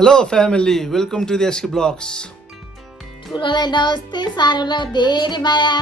Hello family, welcome to the SK Blogs. ठुलोलाई नमस्ते, सानोलाई धेरै माया।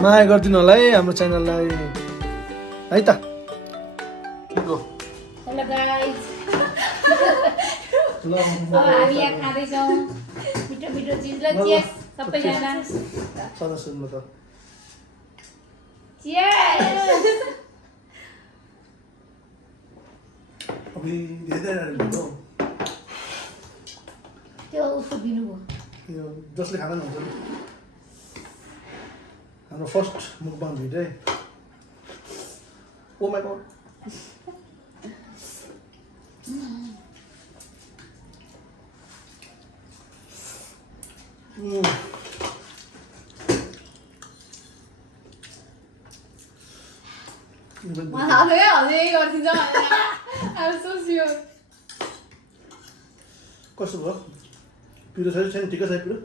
माया गरिदिनु होला है हाम्रो च्यानललाई है त। Hello guys. हामी यहाँ खाँदैछौँ मिठो मिठो चिज ल। चियर्स सबैजना। सदा सुन्नु त। चियर्स। अबि धेरै राम्रो त्यो उसको दिनु भयो। यो जसले खाँदैन हुन्छ नि। हाम्रो फर्स्ट मुकबाङ भिडियो है। Oh my god. कस्तो भयो? पिरो छैन? ठिकै छ पिरो?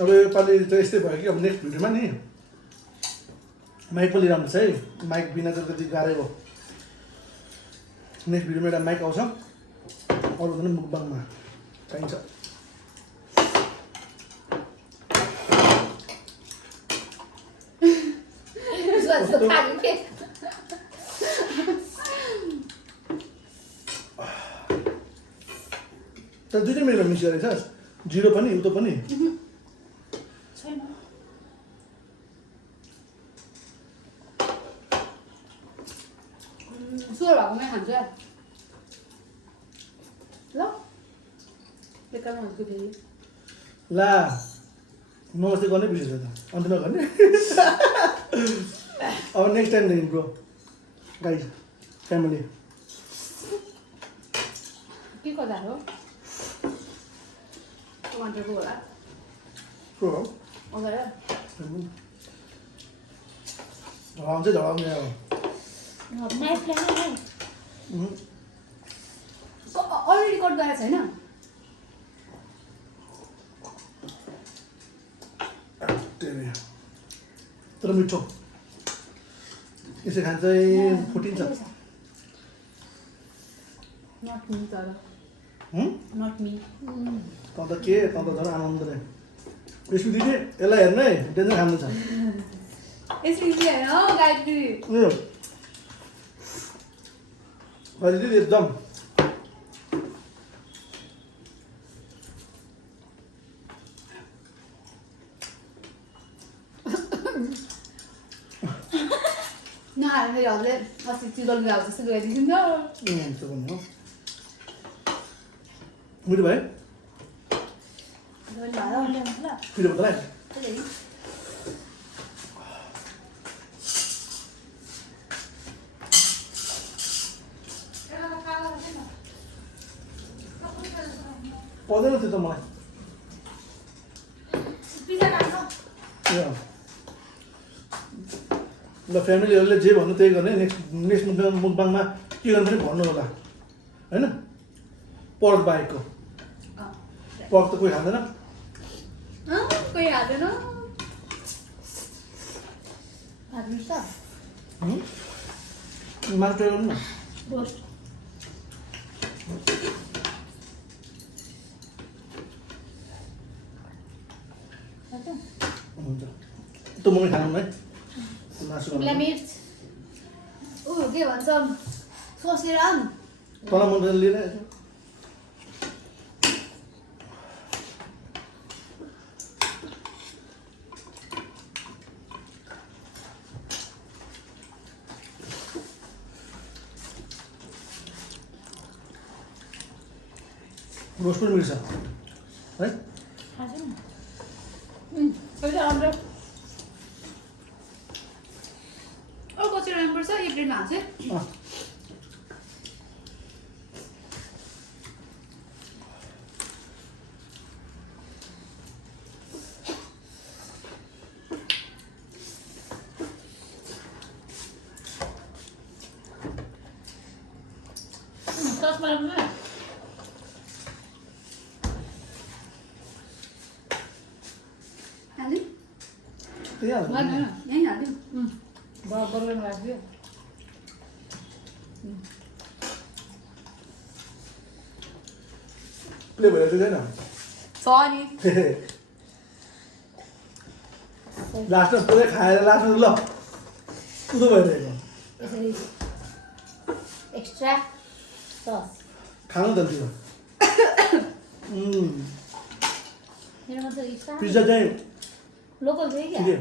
अब योपालि त यस्तै भयो कि अब नेक्स्ट भिडियोमा नि माइक पनि लिइरहनु छ है। माइक बिना चाहिँ कति गाह्रै भयो। नेक्स्ट भिडियोमा एउटा माइक आउँछ, अरू पनि मुकबाङमा चाहिन्छ। तर दुइटै मेरो मिस गरेछ, जिरो पनि उतो पनि। सुर भएकोमै खान्छ ल। बेकारमा हुन्छ फेरि। ला नमस्ते गर्नै बिर्सेछ त, अन्त नगर्ने। अब नेक्स्ट टाइमदेखि ब्रो गाइज फ्यामिली के गर्दा हो टमाटरको होला प्रो हो अगाडि झडाउँछ झडाउने अब नाइफ ल्याउनु अलरेडी कट गरेको छैन। तर मिठो यसै खान्छ चाहिँ फुटिन्छ। नट मी तर नट मी। त त के त त झन् आनन्द रे। यसको दिदी यसलाई हेर्नु है, डेन्जर खानु छ। यसरी चाहिँ हैन हो गायत्री। अहिले दिदी एकदम नहालेर फेरि हजुरले अस्ति चिकन गएको जस्तो गइदिन्छ नि त। त्यो पनि हो। मिठो भयो पिरो बतालाई। पर्दैन त्यो त मलाई। ल फ्यामिलीहरूले जे भन्नु त्यही गर्ने। नेक्स्ट मुकबाङमा के गर्नु पनि भन्नु होला होइन। पर्क बाहेकको पर्क त कोही खाँदैन। कोही हाल्दैन। मासु ट्राई गर्नु न। रोस्ट हुन्छ त मम्मी खानु है मासु। शिमला मिर्च के भन्छ सस लिएर आउनु। तल मन लिएर आएछ। रोस्ट पनि मिल्छ है। कति राम्रो छ एक प्लेटमा हाल्छ है। सस बनाउनु यहाँ होइन यहीँ हाल्दिउँ बर्गरमा राखिदियो प्ले भइरहेको छैन छ नि लास्टमा पुरै खाएर लास्टमा ल कुदो भइरहेको यसरी एक्स्ट्रा सस खानु त त्यो मेरोमा त एक्स्ट्रा पिज्जा चाहिँ लोकल थियो क्या ठिकै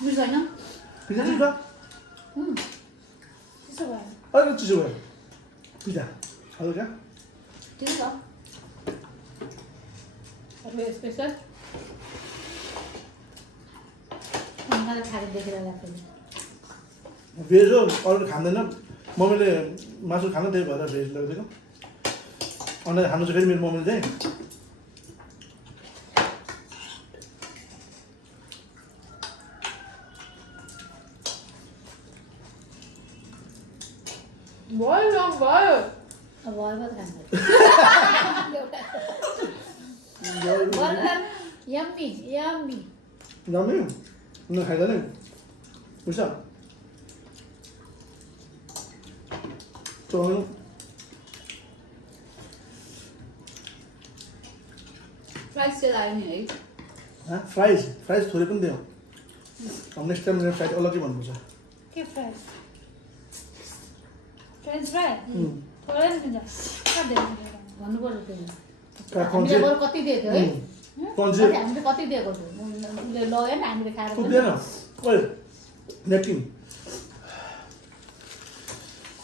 मिठो होइन पिज्जा ठिक छ त्यसो भयो अलिक चिसो भयो पिज्जा हल्का ठिकै छ स्पेसल मलाई खाएर देखेर लाग्छ भेज हो अरू खाँदैन मम्मीले मासु खानु त्यही भएर भेज ल्याइदिएको अन्त खानु चाहिँ फेरि मेरो मम्मीले चाहिँ भयो भयो अब भयो त खान्छ बर्गर यम्मी यम्मी जम्मी नखाइँदैन बुझ्छ चाउमिन फ्राइज चाहिँ लाग्यो नि है फ्राइज थोरै पनि दियो अब नेक्स्ट टाइम मेरो फ्राइज अलग्गै भन्नुपर्छ के फ्राइज फ्रेन्च फ्राई थोरै नि दिन्छ भन्नुपर्छ त्यो हामीले बरु कति दिएको थियो है हामीले कति दिएको थियो उसले लग्यो नि हामीले खाएर पुग्दैन ओइ नेटिङ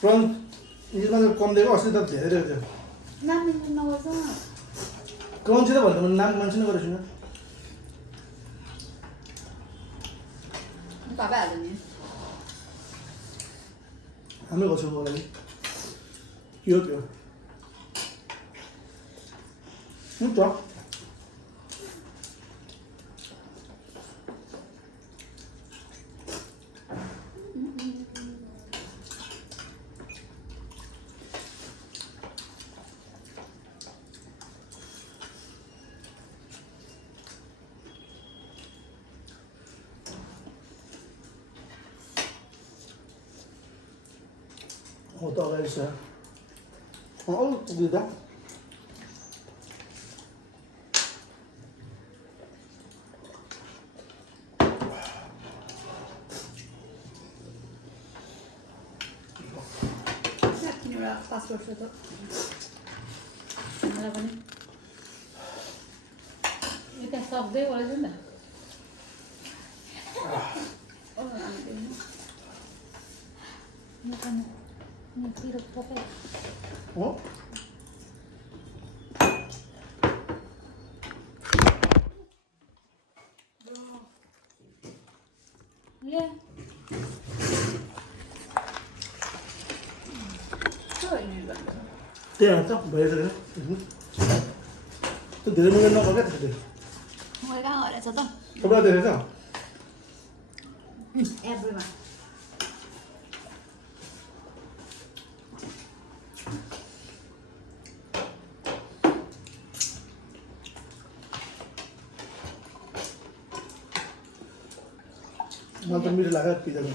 क्रन्च यसमा त कम दिएको अस्ति त धेरै दिएको थियो नाम मेन्सन नगर्छ क्रन्ची त भनेको नाम मान्छे नै गरेको छुइनँ पापा हाल्यो नि हाम्रो घरछेउको लागि के हो त्यो हुन्छ हो त अगाडि छ अरू पुग्दा एउटा पासपोर्ट छ त मलाई पनि यता सक्दै गरेछ नि त हो त्यही हो त भइसकेन त्यो धेरै मूल्य नगर क्या त्यसले मैले कहाँ गरेछ त सबैलाई देखेछ एभ्रीमा मलाई त मिठो लाग्यो पिज्जामा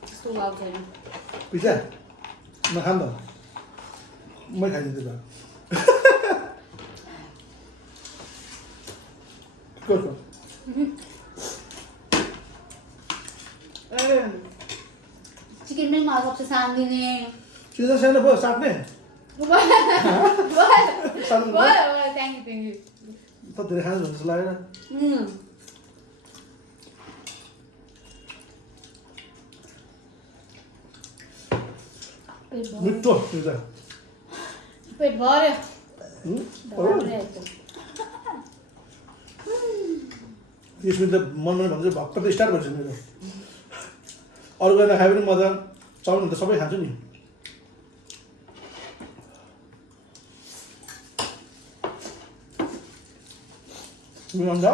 त्यस्तो लाउ छैन पिज्जा नखान त मै खाइदिन्छु त कसको चिकन पनि मलाई सबसे सानिदिने सिधै सानो भयो साट्ने थ्याङ्क यू त धेरै खानु जस्तो लागेन मिठो पिज्जा पेट भर्यो यसमा त मनमै भन्छ भक्क त स्टार्ट भइसक्यो मेरो अरू गएर खायो भने म त चाउमिन त सबै खान्छु नि अन्त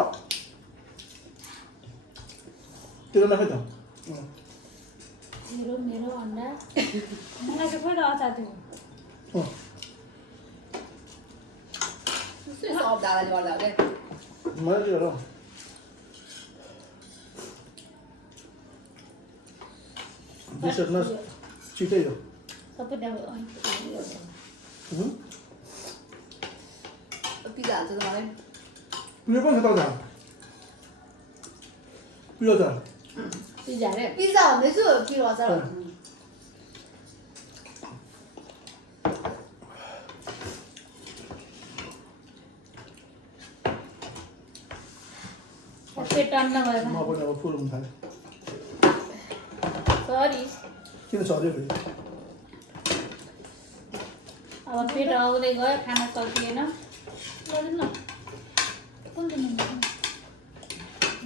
त्यो नखाइ त मेरो अन्डा मलाई चाहिँ खोइ अचार दियो सब दादाले गर्दा हो क्या मैले के गरौँ बिर्सेटमा छिटै हो सबै पिज्जा हाल्छ त मलाई पिरो पनि छ त पिरो त पिज्जा रे पिज्जा भन्दैछु पिरो अचार पेट टन्न भयो म पनि अब फुल हुन थालेँ सरी किन सऱ्यो फेरि अब पेट आउँदै गयो खाना सकिएन गर्नु न कुन दिन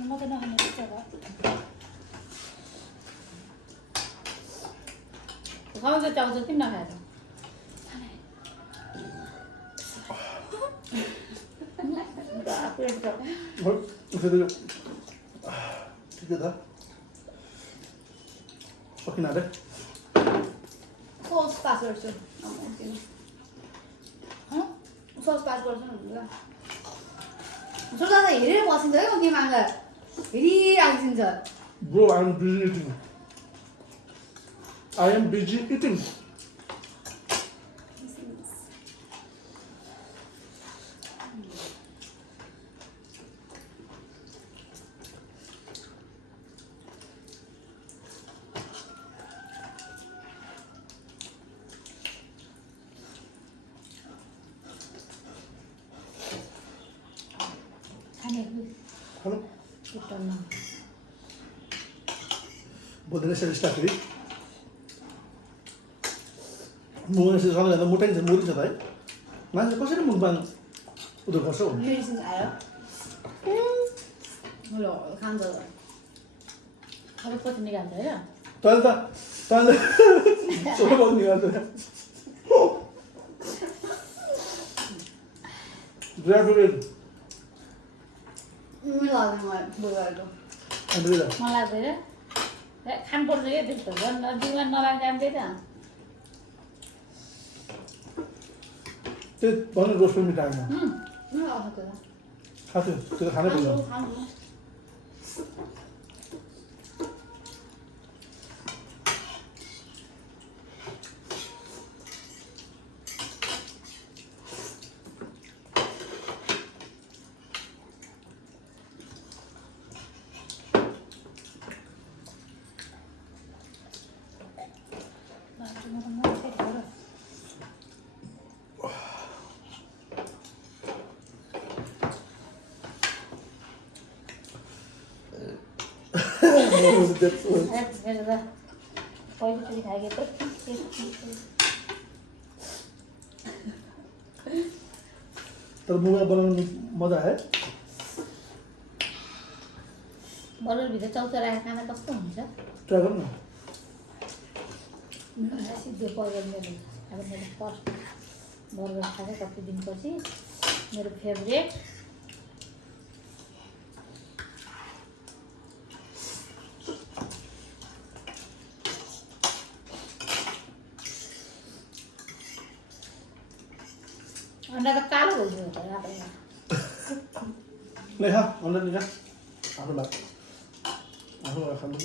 म त नखाने रहेछ खाउँछ चाउँछ किन नखाएर पेट त फेरि ठिकै छ सकिन अरे सस पास गर्छु सस पास गर्छु नि हुन्छ दादा हेरेर बसिन्छ है म के माग्दा हेरिराखिन्छ Bro, I am busy eating. I am busy eating. Hello? बोल्दैन यसरी स्टार्ट फेरि मुख यसरी सबैजना मोटाइन्छ मोटिन्छ त है मान्छे कसरी मुखबाङ उयो गर्छ हौ मेडिसिन आयो ल खान्छ अब पछि निकाल्छ होइन तैँले सोह्र निकाल्छ ग्राजुएट मलाई लाग्दैन खानुपर्छ क्या त्यस्तो जिउमा नलाग्ने काम त्यही त त्यही भन्नु रोज पनि मिठाएन खाथ्यो त्यो त खानै पर्छ पहिलोचोटि खाएको तर मुगा बनाउनु मजा आयो बलुरभित्र चौचा राखेर खाना कस्तो हुन्छ ट्राई गर्नु न सिधै बर्गर मेरो अब मैले फर्स्ट बर्गर खाएको कति दिनपछि मेरो फेभरेट अन्डा त कालो भइसक्यो त रातैमा नहीं हाँ अंदर नहीं जा आगे बात खानु न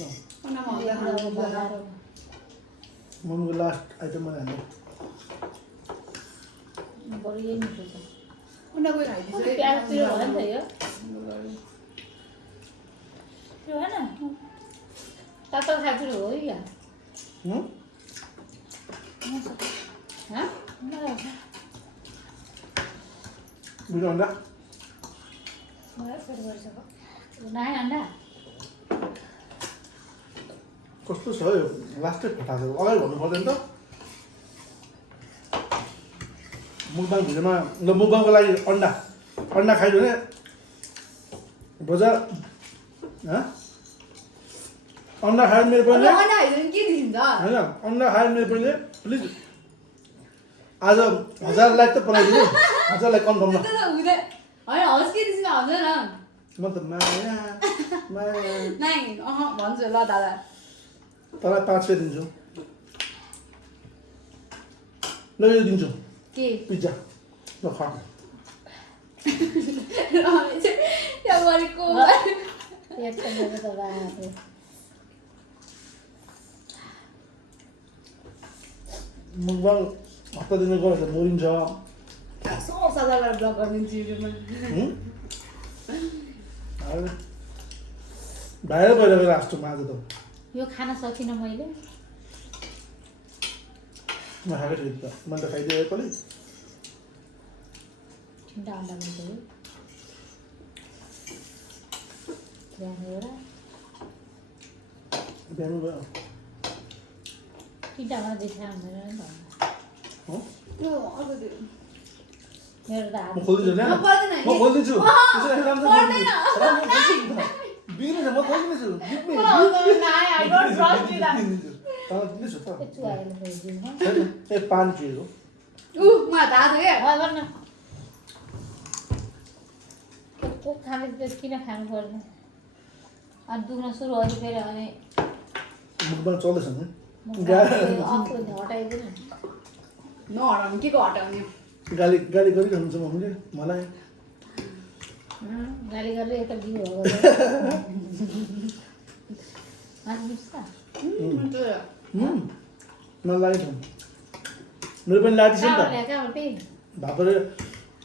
मम्मीको लास्ट आइटम मैले हाल्नु बरु यही मिठो छ उनीहरूको खाइदिन्छ प्याज पिरो भयो नि त यो होइन तातो खाए पिरो हो या मिठो अन्डा नआए अन्डा कस्तो छ यो लास्टै फटाएको अगाडि भन्नु पर्दैन त मुखबाङ भिडियोमा ल मुखबाङको लागि अन्डा अन्डा खाइदियो भने बजार अन्डा खायो मेरो पनि होइन अन्डा खायो मेरो पनि प्लिज आज 1000 लाइक त बनाइदिनु 1000 लाइक कन्फर्म न म त माया भन्छु ल दादा तँलाई 500 दिन्छु ल यो दिन्छु के पिज्जा ल खा रमेश चाहिँ यहाँ गरेको पेट त मेरो त बाबा मुखबाङ हप्ता दिने गऱ्यो भने मरिन्छ सदा गरेर ब्लग गरिदिन्छु युट्युबमा भाइरल भएर गएर लास्टमा आज त यो खान सकिनँ मैले म खाएको छु त मैले त खाइदिएँ कहिले ठिन्डा अन्डा मिल्छ बिहान एउटा बिहान गयो ठिन्डामा बेसी खाँदैन नि त हो यो अर्को त्यो मेरो त म खोल्दिन्छु ल्या पर्दैन म खोल्दिन्छु त्यसरी राम्रो पर्दैन। बिग्रिन्छ म खोल्दिन्छु I don't trust you that. दिन्छु त चुहाएर खोइदिनु ए पानी पिएको म थाहा छ क्या गर्न कोक खाने त किन खानु पर्ने अनि दुख्न सुरु भयो फेरि अनि मुखबाङ चल्दैछ नि हटाइदिनु नहटाउने के को हटाउने गाली गरिरहन्छ मम्मीले मलाई गाली गरेर यता बिउ हो मासु बुझ्छ मलाई लाग्यो मेरो पनि लाटिस नि त कहाँबाट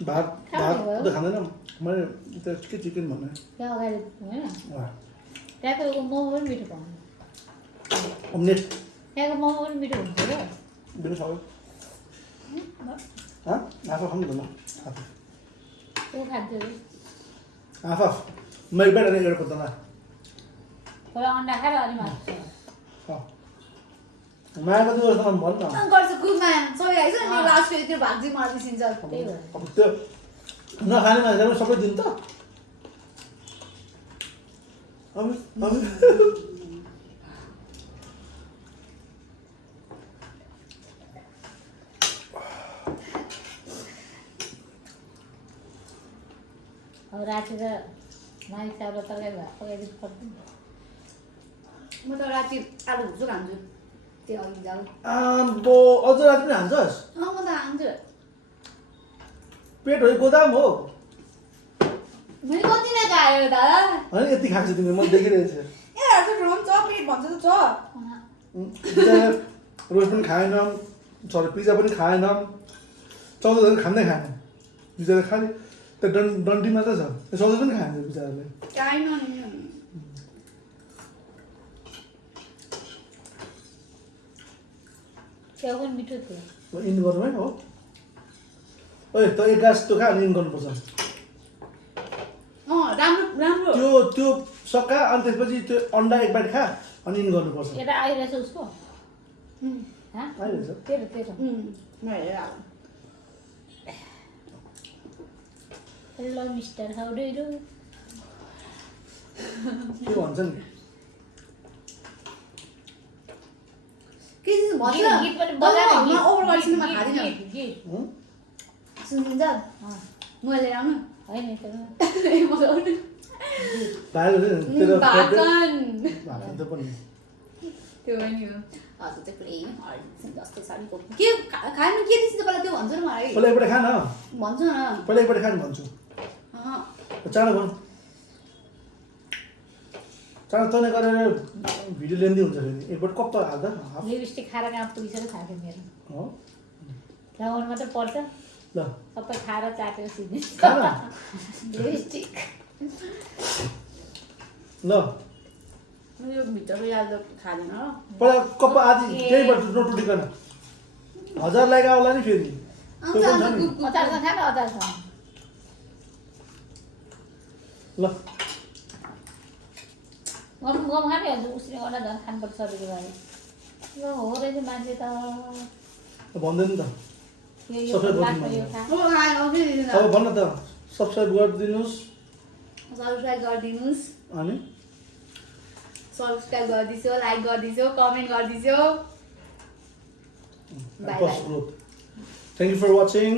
भात त खाँदैन मैले त्यो के चिकन भन्ने त्यहाँ अगाडि होइन त्यहाँको मोमो पनि मिठो पाउँछ अम्लेट त्यहाँको मोमो पनि मिठो हुन्छ क्या दिनु सक्यो आफू खानु न आफू को खान्थ्यो आफ म एकबाट एउटा खोज्दैन पहिला अन्डा खाएर अलि मासु मायाको त्यो भन् न गर्छ गुडमा सबै आइज नि लास्ट फेरि त्यो भाग चाहिँ मलाई बिसिन्छ त्यही भएर अब त्यो नखाने मान्छेलाई सबै दिनु त अब अब राति त मालिक साहबलाई तर्काई भए पकाइदिनु पर्दैन म त राति आलु भुसो खान्छु त्यो अघि जाऊ आम्बो अझ राति पनि हान्छस् म त खान्छु पेट हो गोदाम हो मैले कति नै खायो दादा होइन यति खाएको छ तिमीले मैले देखिरहेको छु ए अर्को ड्रम छ पेट भन्छ त छ बिचारा रोज पनि खाएन सरी पिज्जा पनि खाएन 14 दिन खाँदै खाएन बिचारा खालि त्यो डन्डी मात्रै छ त्यो 14 पनि खाएन बिचाराले खाएन नि त्यो पनि मिठो थियो इन गर्नु है हो ओए त एक गास त्यो खा अनि इन गर्नुपर्छ राम्रो राम्रो त्यो सक्का अनि त्यसपछि त्यो अन्डा एक बाटी खा अनि इन गर्नुपर्छ यता आइरहेछ उसको आइरहेछ तेरो म हेरेर आऊ hello mister how do you के भन्छ नि के चाहिँ भन्छ गीत पनि बजाएर म ओभर गरिसक्नु म खादिनँ गीत सुन्नुहुन्छ म लिएर आउनु होइन त्यो भाकन त्यो पनि त्यो पनि हो हजुर चाहिँ पुरै जस्तै साडीको के खानु के दिन्छ पहिला त्यो भन्छु न मलाई पहिला एकपल्ट खा न भन्छु न पहिला एकपल्ट खा नि भन्छु चाँडो भन चाँडो तनै गरेर भिडियो लेन्दी हुन्छ फेरि एकपल्ट कप त हाल्दा लिपस्टिक खाएर कहाँ पुगिसक्यो थाहा थियो मेरो हो लगाउनु मात्रै पर्छ ल सबै खाएर चाटेर सिधै खा न लिपस्टिक ल यो भित्रको याद खाँदैन हो पहिला कप आदि त्यहीबाट नटुटिकन 1000 लागेको आउला नि फेरि त्यो पनि छ नि अचारसँग खानु अचारसँग ल गम खाने हुन्छ उसले गर्दा झन् खानुपर्छ अलिकति बारे ल हो रहेछ मान्छे त भन्दैन त यो सबै यो गरिदिनु खा हो खायो के दिन्छ अब भन्न त सब्सक्राइब गरिदिनुहोस् सब्सक्राइब गरिदिनुहोस् अनि सब्सक्राइब गरिदिन्छु लाइक गरिदिन्छु कमेन्ट गरिदिन्छु Thank you for watching.